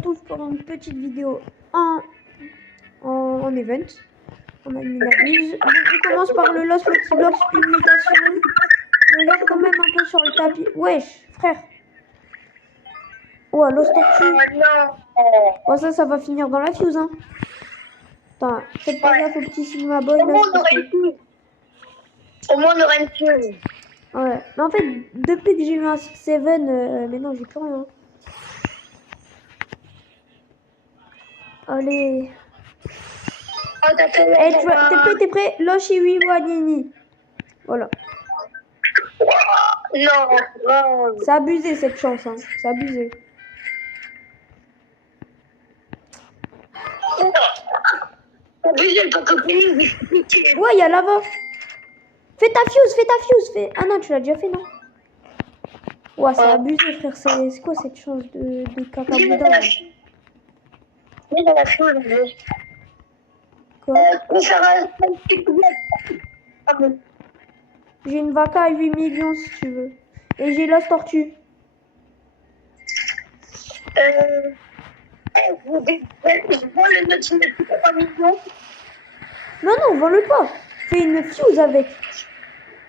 retrouve pour une petite vidéo en event. On a mis la buse. Donc, on commence par le Lost Lucky Blocks, une mutation. Je regarde quand même un peu sur le tapis. Wesh, frère. Oh, Lost Tortue. Bon, ça va finir dans la fuse, hein. Attends, faites pas gaffe au petit Sigma Boy. Au moins, on aurait pu. Au moins, on aurait pu. Ouais, mais en fait, depuis que j'ai eu un 6-7, mais non, j'ai plus rien. Allez. Oh, t'as fait Hey, t'es prêt? Loshi Wiwanini. Voilà. Non, non. C'est abusé cette chance, hein. C'est abusé. Ouais, il y a lava. Fais ta fuse. Ah non, tu l'as déjà fait, non? Ouais, c'est abusé, frère. C'est quoi cette chance de caca boudin? Quoi? J'ai une vaca à 8 millions si tu veux. Et j'ai Lost Tortue. Non, vole pas. Fais une fuse avec.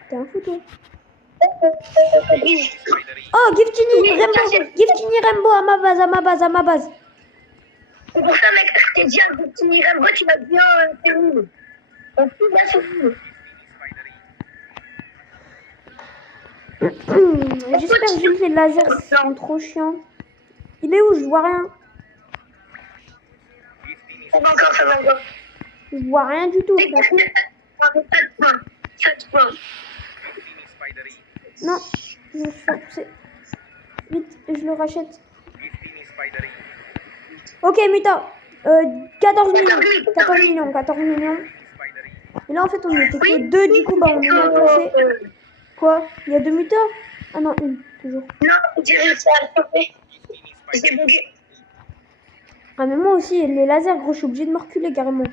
T'es un foutu. Oh, Giftini Rainbow à ma base. C'est pour ça, mec, je t'ai dit un Giftini Rainbow, tu vas bien terminer. J'espère que juste les lasers sont trop chiants. Il est où? Je vois rien. Ça va encore. Je vois rien du tout. Non, vite, je le rachète. Ok, Muta. 14 millions. Et là, en fait, on était que 2, du coup, bah, on est mal placé. Quoi? Il y a 2 Mutas? Ah non, une, toujours. Non, j'ai réussi à le choper. J'ai bugué. Ah, mais moi aussi, les lasers, gros, je suis obligée de me reculer carrément.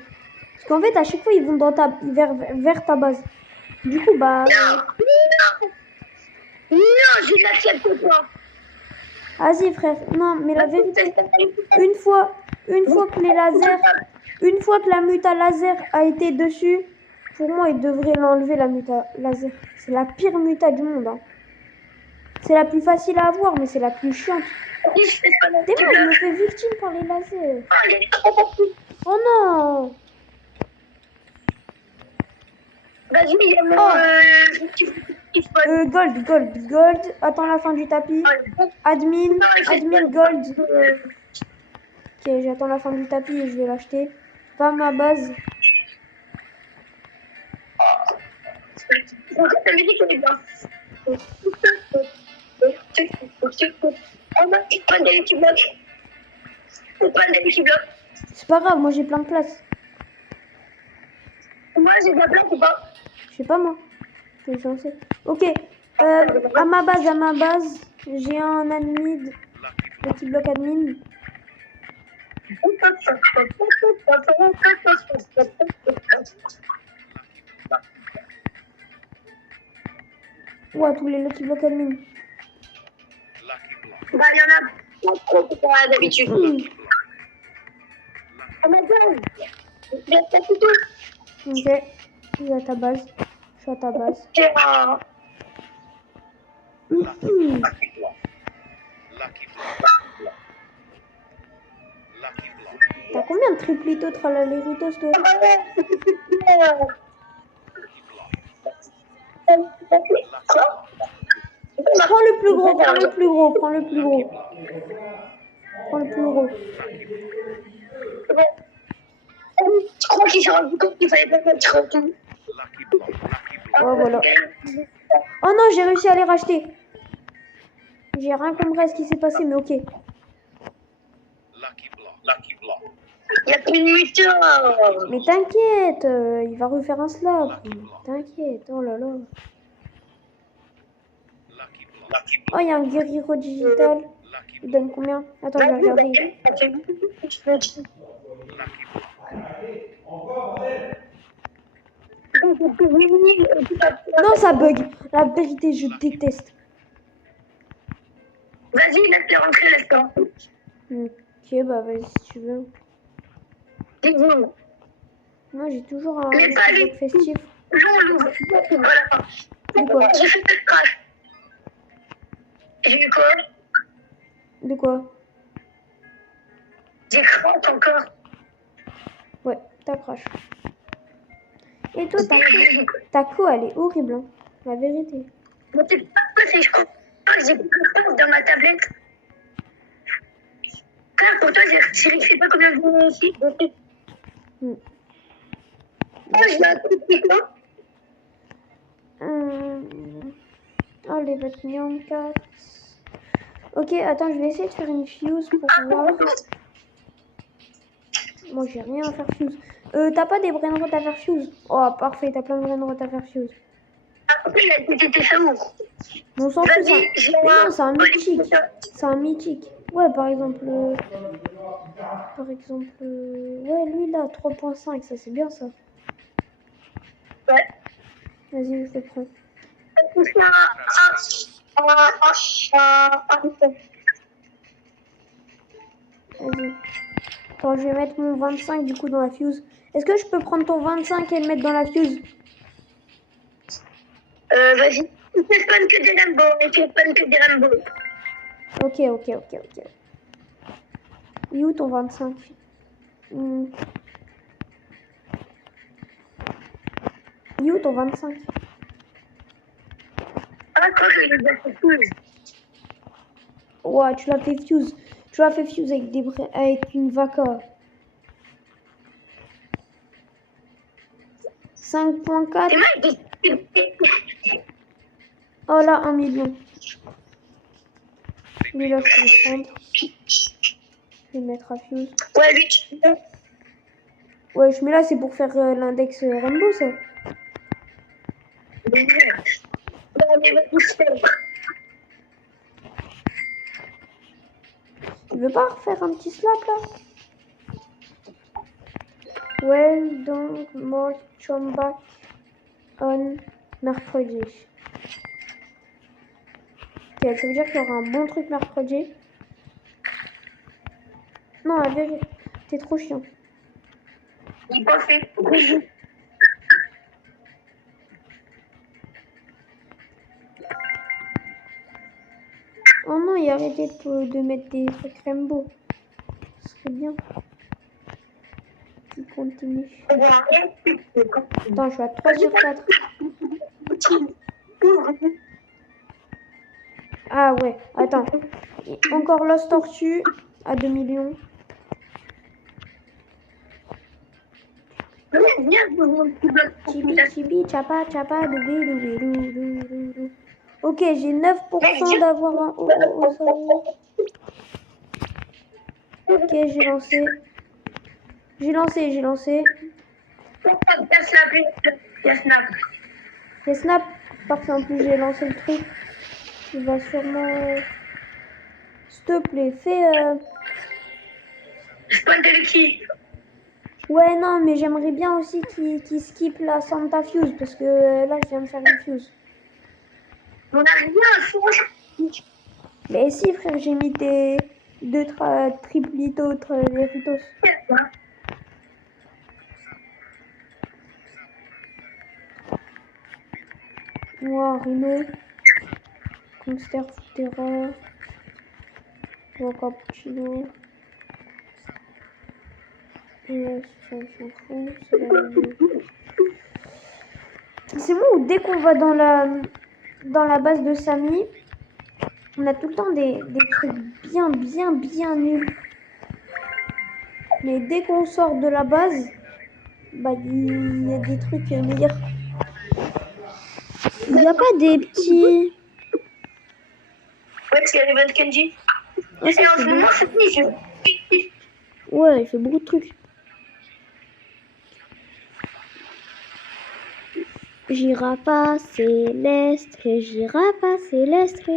Parce qu'en fait, à chaque fois, ils vont dans vers ta base. Du coup, bah... Non, je l'accepte pas. Vas-y, frère. Non, mais la vérité, une fois que les lasers... Une fois que la muta laser a été dessus, pour moi, il devrait l'enlever, la muta laser. C'est la pire muta du monde, hein. C'est la plus facile à avoir, mais c'est la plus chiante. T'es moi, je me fais victime par les lasers. Oh non! Vas-y, Gold. Attends la fin du tapis. Admin, gold. Ok, j'attends la fin du tapis et je vais l'acheter. Va à ma base. C'est pas grave, moi j'ai plein de place. Moi j'ai de la place ou pas? Je sais pas moi. T'es censé. Ok. À ma base, j'ai un admin. Petit bloc admin. Ouais, tous les Lucky Block admin. Bah, il y en a pas trop pour d'habitude. Oh my god! Il y a pas tout. Ok. Je suis à ta base. T'as combien de triplitos tralaléritos, toi? Prends le plus gros. Je crois qu'il s'est rendu compte qu'il fallait pas mettre tout. Oh, voilà. Oh non, j'ai réussi à les racheter. J'ai rien compris à ce qui s'est passé, mais ok. Il y a plus de mutant. Mais t'inquiète, il va refaire un slap. T'inquiète, oh là là. Oh, il y a un guerriero digital. Il donne combien? Attends, je vais regarder. Non, ça bug. La vérité, je déteste. Vas-y, laisse-le rentrer. Ok. Ok, bah vas-y si tu veux. Dis non. Moi j'ai toujours un Mais pas bloc lui. festif. Non, voilà. De quoi? J'ai fait le crash. J'ai eu quoi? De quoi? J'ai crash encore. Ouais, t'as crash. Et toi, ta co, elle est horrible, hein. La vérité. Mais c'est pas possible, je crois que j'ai plus de dans ma tablette. Claire, pour toi, j'ai retiré, je sais pas combien de jours ici. Hmm. Oh, je l'ai appris, quoi? Oh, les vêtements 4. Ok, attends, je vais essayer de faire une fuse pour voir. Moi, j'ai rien à faire fuse. T'as pas des brain rot à faire fuse? Oh, parfait, t'as plein de brain rot à faire fuse. Après, il a été fait où? Mais on s'en fout, ça. Vas-y, j'ai Mais non, un c'est un mythique. C'est un mythique. Ouais, par exemple. Ouais, lui là, 3.5, ça c'est bien ça. Ouais. Vas-y, je le prends. Vas-y. Attends, je vais mettre mon 25 du coup dans la fuse. Est-ce que je peux prendre ton 25 et le mettre dans la fuse? Vas-y. Il fait spawn que des Rainbow. Il fait spawn que des Rainbow. Ok. Et où ton 25? Et où ton 25? Ah, je crois que je l'ai fait fuse. Ouais, tu l'as fait fuse. Tu l'as fait fuse avec une vaca. 5.4. C'est moi qui... Oh là, 1 million. Lui là, je peux le prendre. Je vais le mettre à fuse. Ouais, lui, tu peux. Ouais, mais là, c'est pour faire l'index Rainbow, ça. Tu veux pas refaire un petit slap, là? Well, donc, more come back on mercredi. Ok, ça veut dire qu'il y aura un bon truc mercredi. Non, la vérité, t'es trop chiant. Il pas fait. Oh non, il a arrêté de mettre des trucs Rainbow. Ce serait bien. Qui continue. Attends, je suis à 3 sur 4. Ah ouais, attends. Encore Lost Tortue à 2 millions. Chibi, chapa, doubé. Ok, j'ai 9% d'avoir un oh. Ok, j'ai lancé. Il y a Snap. Parfait, en plus j'ai lancé le truc. Il va sûrement... S'il te plaît, fais... Ouais, non, mais j'aimerais bien aussi qu'il skip la Santa Fuse, parce que là, je viens de faire une fuse. On a rien à faire. Mais si, frère, j'ai mis tes deux triplitos, les ritos. Moi, Rhino, Comster, Futera, Cappuccino. Et ça, on s'en fout. C'est bon, où dès qu'on va dans la base de Samy, on a tout le temps des trucs bien nuls. Mais dès qu'on sort de la base, bah il y a des trucs meilleurs. Il n'y a pas des petits... Ouais, c'est Rival Kenji. Ouais, ça, Et en c'est ce bien. moment, c'est fini. Ouais, il fait beaucoup de trucs. Girafa célestre, girafa célestre.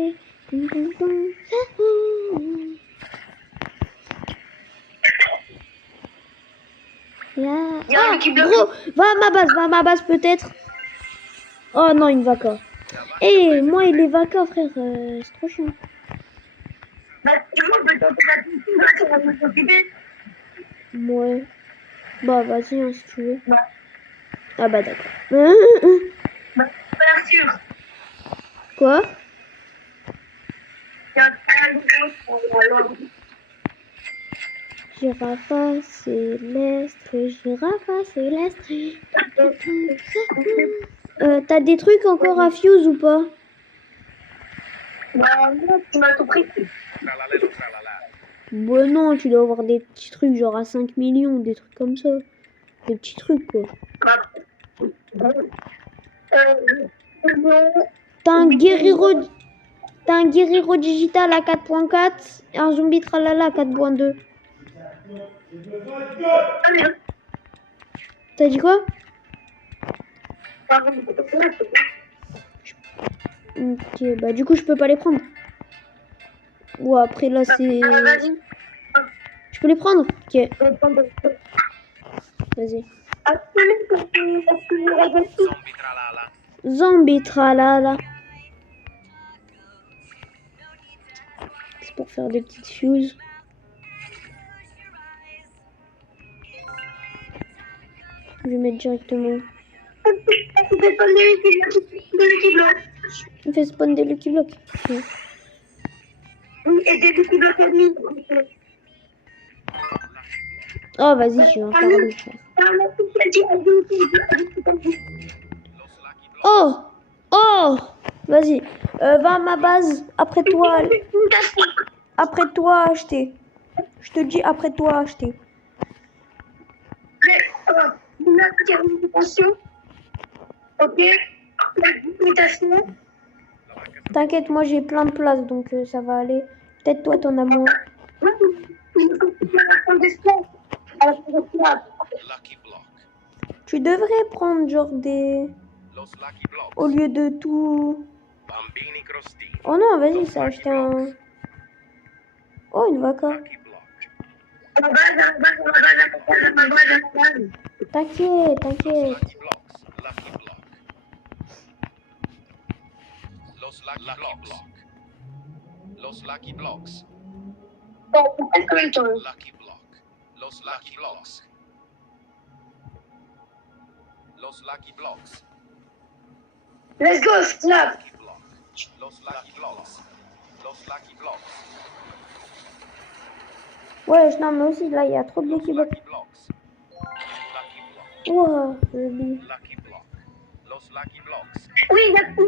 Ah, gros, va à ma base peut-être. Oh non, une vaca. Eh, moi et les vacas, frère, c'est trop chiant. Bah, tu vois, peut tenter la petite, ça va nous profiter. Ouais. Bah, vas-y, hein, si tu veux. Bah, Ah bah, d'accord. bah, bien sûr. Quoi? Il y a un gros, Girafe céleste, girafe céleste. T'as des trucs encore à Fuse ou pas? bah, non, tu m'as tout pris. Bah non, tu dois avoir des petits trucs genre à 5 millions, des trucs comme ça. Des petits trucs quoi. Bah, non. T'as un guerriero digital à 4.4 et un zombie tralala à 4.2. T'as dit quoi? Ok, bah du coup je peux pas les prendre. Ou après là c'est... Vas-y. Je peux les prendre? Ok, vas-y. Zombie tralala. C'est pour faire des petites fuses. Je vais mettre directement. On fait spawn des Lucky Blocks. Ok. Et des Lucky Blocks ennemis. Oh vas-y, je vais en parler. Frère. Oh! Oh! Vas-y. Va à ma base. Après toi acheter. Je te dis après toi acheter. Ok. T'inquiète, moi j'ai plein de place donc ça va aller. Peut-être toi t'en as moins. Tu devrais prendre genre des... Au lieu de tout... Oh non, vas-y, ça a acheté un... Oh, une vaca. T'inquiète, t'inquiète. Los Lucky Blocks. Lucky Block. Los Lucky Blocks. Los Lucky Blocks. Let's go, snap. Lucky Block. Los Lucky Blocks. Los Lucky Blocks. Ouais, non, mais aussi, là, il y a trop de Lucky Blocks. Lucky Blocks. Lucky Block. Wow, le lit. Lucky Block. Los Lucky Blocks. Oui, il y a plus de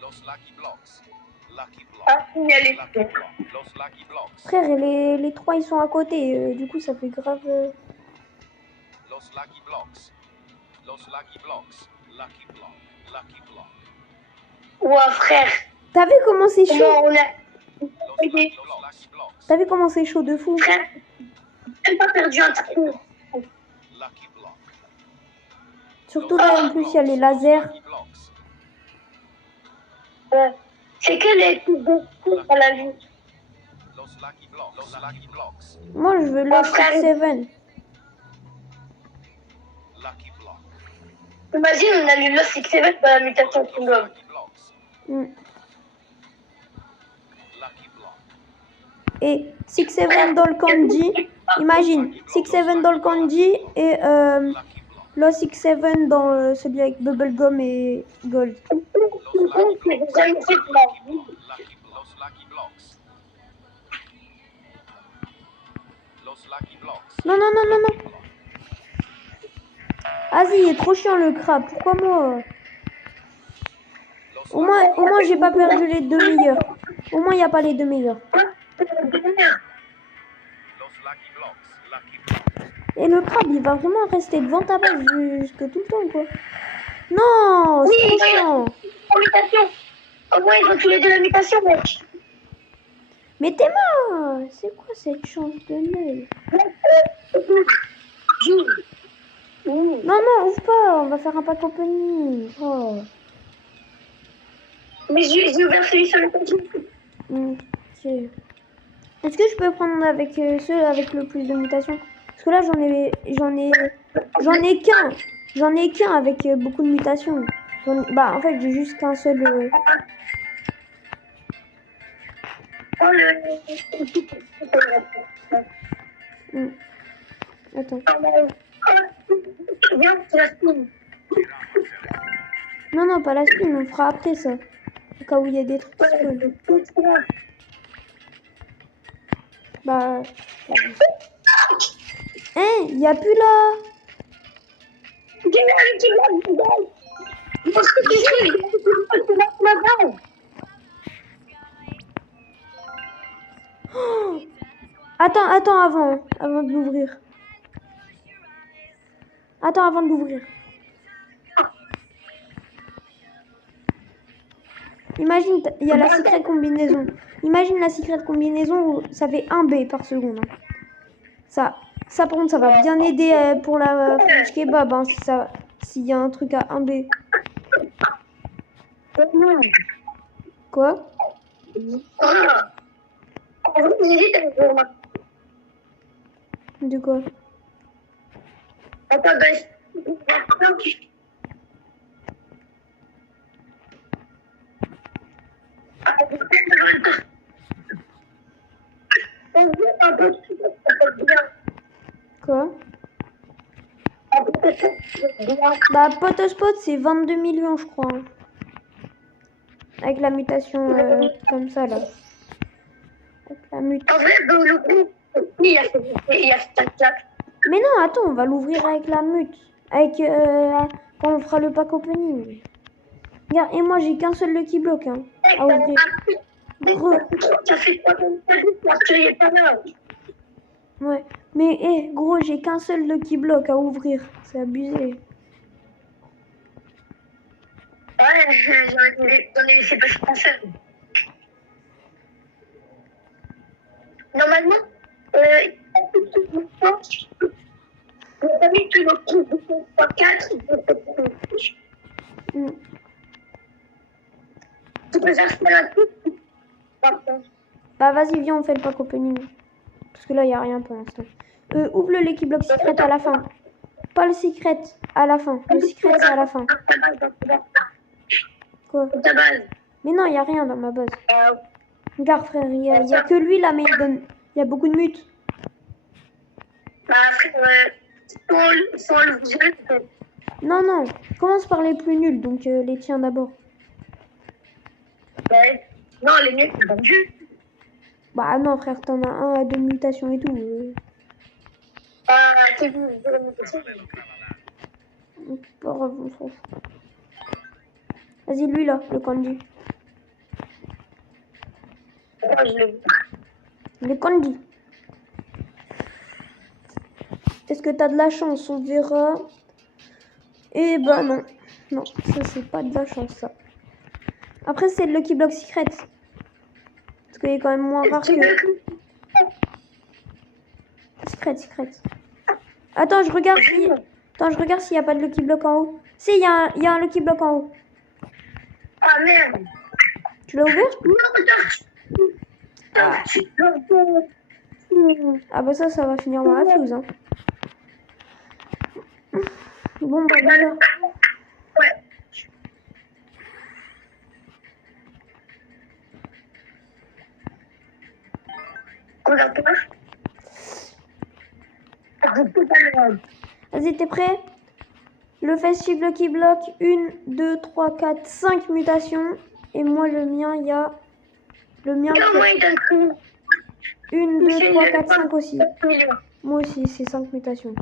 Los Lucky Blocks. Lucky Block. Ah, signalé. Lucky Block. Los Lucky Blocks. Frère, et les trois, ils sont à côté. Du coup, ça fait grave... Los Lucky Blocks. Los Lucky Blocks. Lucky Block. Lucky Block. Ouah, frère. T'as vu comment c'est chaud? Non, on a... Los Lucky Blocks. T'as vu comment c'est chaud de fou? Frère, j'ai pas perdu un trou. Lucky Block. Surtout là, en plus, il y a les lasers. Lucky Blocks. C'est que les coups de coups à la vue. Los Lucky Blocks. Los Lucky Blocks. Moi, je veux le 6-7. Lucky Block. Imagine, on a lu Lost Six Seven dans la mutation Kingdom. Lucky Blocks. Mm. Lucky Block. Et 6-7 dans le candy. Imagine, 6-7 dans le candy et Lucky Block. le 6-7 dans celui avec Bubblegum et Gold. J'ai jamais fait de ma vie. Los Lucky Blocks. Los Lucky Blocks. Non, non, non, non, non. Vas-y, il est trop chiant le crabe. Pourquoi moi? Au moins j'ai pas perdu les deux meilleurs. Au moins, il n'y a pas les deux meilleurs. Los Lucky Blocks. Lucky Blocks. Et le crabe, il va vraiment rester devant ta base jusque tout le temps, quoi. Non, c'est trop chiant. La mutation. Au moins, ils ont tous les deux la mutation, mec. Mais t'es mort. C'est quoi cette chance de nez? Non, non, ouvre pas. On va faire un pack opening. Oh. Mais j'ai ouvert celui sur le petit. Ok. Est-ce que je peux prendre avec ceux avec le plus de mutations? Parce que là, j'en ai qu'un avec beaucoup de mutations. Bah, en fait, j'ai juste qu'un seul. prends le... Attends. Viens, tu la spin. Non, non, pas la spin, on fera après ça. Au cas où il y a des trucs qui spawnent. Bah. Hein, il n'y a plus là. Oh, attends avant de l'ouvrir. Attends avant de l'ouvrir. Imagine, il y a la secret combinaison. Imagine la secret combinaison où ça fait 1 B par seconde. Hein. Ça par contre, ça va bien aider pour la French kebab. Hein, s'il y a un truc à 1 B. Quoi? De quoi? Attends, Quoi? Bah, Potospot, c'est 22 millions, je crois. Hein. Avec la mutation comme ça, là. Avec la En vrai, le coup, il y a Mais non, attends, on va l'ouvrir avec la mute. Avec quand on fera le pack opening. Regarde, et moi j'ai qu'un seul Lucky Block hein, à ouvrir. Ça fait pas pas là. Ouais, mais gros, j'ai qu'un seul Lucky Block à ouvrir. C'est abusé. Ouais, j'en ai laissé pas penser. Normalement, on a mis tout le coup de 4. Tu peux faire un truc. Bah vas-y, viens, on fait le pack opening. Parce que là, il n'y a rien pour l'instant. Ouvre le Lucky Block secret à la fin. Pas le secret, à la fin. Le secret, c'est à la fin. Quoi? Mais non, il n'y a rien dans ma base. Regarde, frère, il y a que lui là, mais il y a beaucoup de mutes. Bah, frère, sans le visuel, Non, non. Commence par les plus nuls, donc les tiens d'abord. ouais. Non, les miens, c'est pas juste. Bah non, frère, t'en as un à 2 mutations et tout. C'est vous, Pas grave, on s'en fout. Vas-y, lui là, le candy. Le candy. Est-ce que t'as de la chance? On verra. Eh ben non. Non, ça c'est pas de la chance ça. Après c'est le Lucky Block Secret. Parce qu'il est quand même moins rare que... Secret. Attends, je regarde si... Attends, je regarde s'il n'y a pas de Lucky Block en haut. Si, il y a un Lucky Block en haut. Ah merde. Tu l'as ouvert? Ah. Ah bah ça va finir dans la fuse. Hein. Bon bah voilà. Ouais. Vas-y, t'es prêt? Le festive Lucky Block, 1, 2, 3, 4, 5 mutations. Et moi, le mien, il y a... Le mien, 1, 2, 3, 4, 5 aussi. Moi aussi, c'est 5 mutations.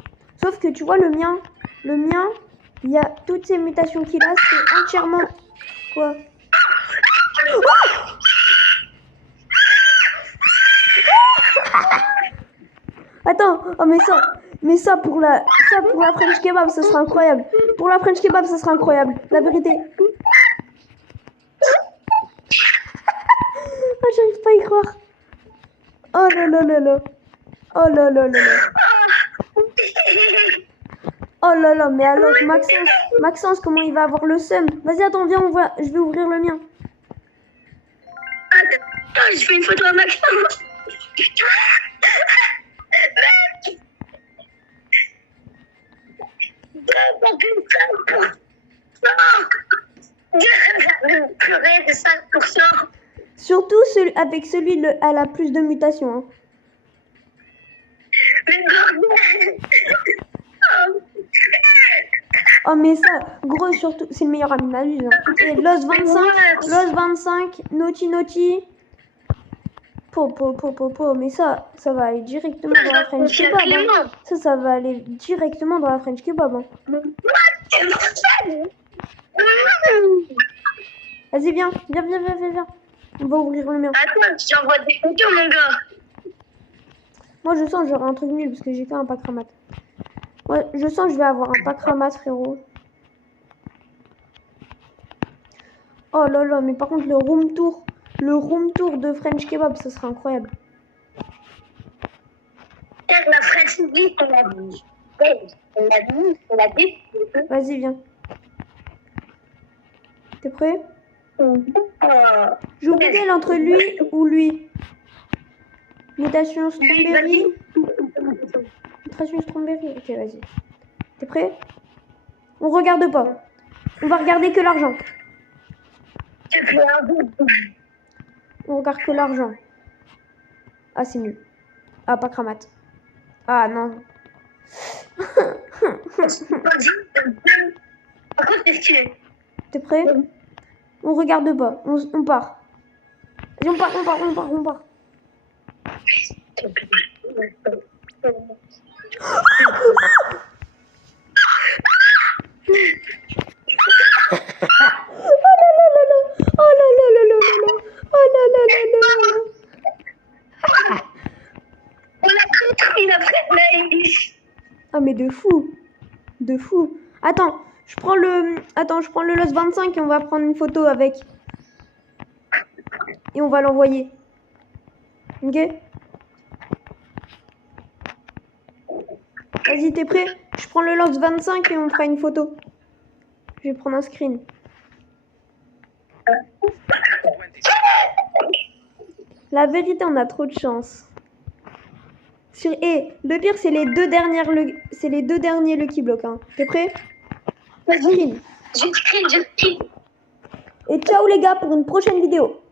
Sauf que tu vois, le mien, il y a toutes ces mutations qu'il a, c'est entièrement... Quoi? Attends, oh mais ça pour la French kebab, ça sera incroyable. Pour la French kebab, ça sera incroyable, la vérité. Oh, j'arrive pas à y croire. Oh là là là là. Oh là là là là. Oh là là, mais alors Maxence, comment il va avoir le seum? Vas-y, attends, viens, je vais ouvrir le mien. Attends, je fais une photo à Maxence. Surtout avec celui à la plus de mutations. Hein. Mais bordel. Oh mais ça, gros surtout, c'est le meilleur ami de ma vie. Hein. Et Los 25, Naughty. Mais ça va aller directement dans la French Kebab. Hein. Ça va aller directement dans la French Kebab. Hein. Vas-y, viens. On va ouvrir le mien. Attends, je t'envoie des photos, mon gars. Moi, je sens que j'aurai un truc nul parce que j'ai qu'un pack ramat. Ouais, je sens que je vais avoir un pack ramat, frérot. Oh là là, mais par contre, le room tour de French Kebab, ça serait incroyable. La French Kebab, on l'a dit. Vas-y, viens. T'es prêt? Joue lequel entre lui ou lui? Mutation Strawberry. Mutation Strawberry. Ok, vas-y. T'es prêt? On regarde pas. On va regarder que l'argent. On regarde que l'argent. Ah, c'est nul. Ah, pas cramat. Ah, non. Par contre, c'est stylé. T'es prêt? On regarde pas. On part. Vas-y, on part. Ah mais de fou. Attends, je prends le Los 25 et on va prendre une photo avec. Et on va l'envoyer. Ok? Vas-y, t'es prêt? Je prends le Los 25 et on fera une photo. Je vais prendre un screen. La vérité, on a trop de chance. Le pire, c'est les deux derniers Lucky Block. Hein. T'es prêt? Vas-y. Je screen. Et ciao les gars pour une prochaine vidéo.